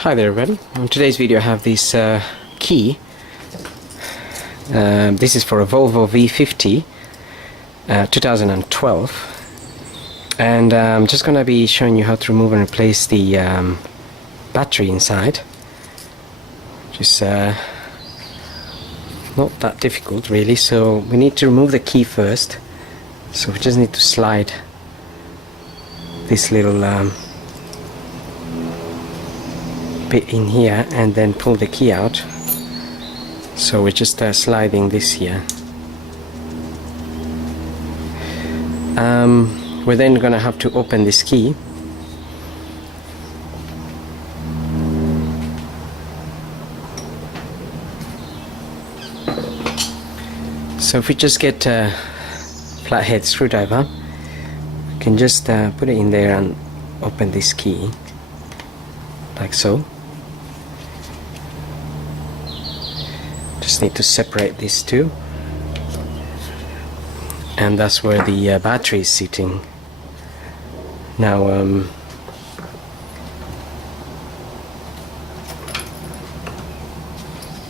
Hi there everybody. In today's video I have this key. This is for a Volvo V50 2012, and I'm just gonna be showing you how to remove and replace the battery inside, which is not that difficult really. So we need to remove the key first, so we just need to slide this little bit in here and then pull the key out. So we're just sliding this here. We're then gonna have to open this key. So if we just get a flathead screwdriver, we can just put it in there and open this key like so. Just need to separate these two, and that's where the battery is sitting. Now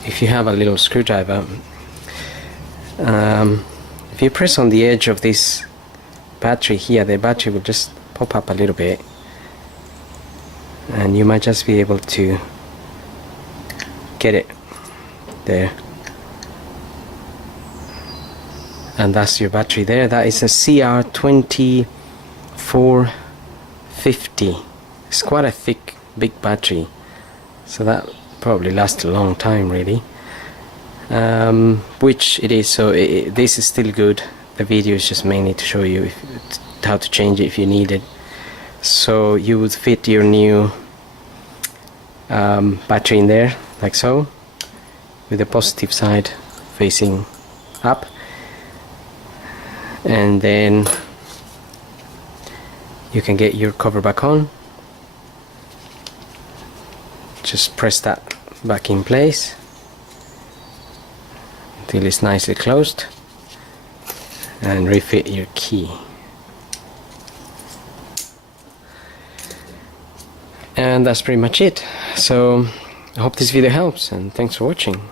if you have a little screwdriver, if you press on the edge of this battery here, the battery will just pop up a little bit, and you might just be able to get it there. And that's your battery there. That is a CR2450. It's quite a thick, big battery, so that probably lasts a long time really, which it is. So this is still good. The video is just mainly to show you how to change it if you need it. So you would fit your new battery in there like so, with the positive side facing up, and then you can get your cover back on. Just press that back in place until it's nicely closed, and refit your key. And that's pretty much it. So I hope this video helps, and thanks for watching.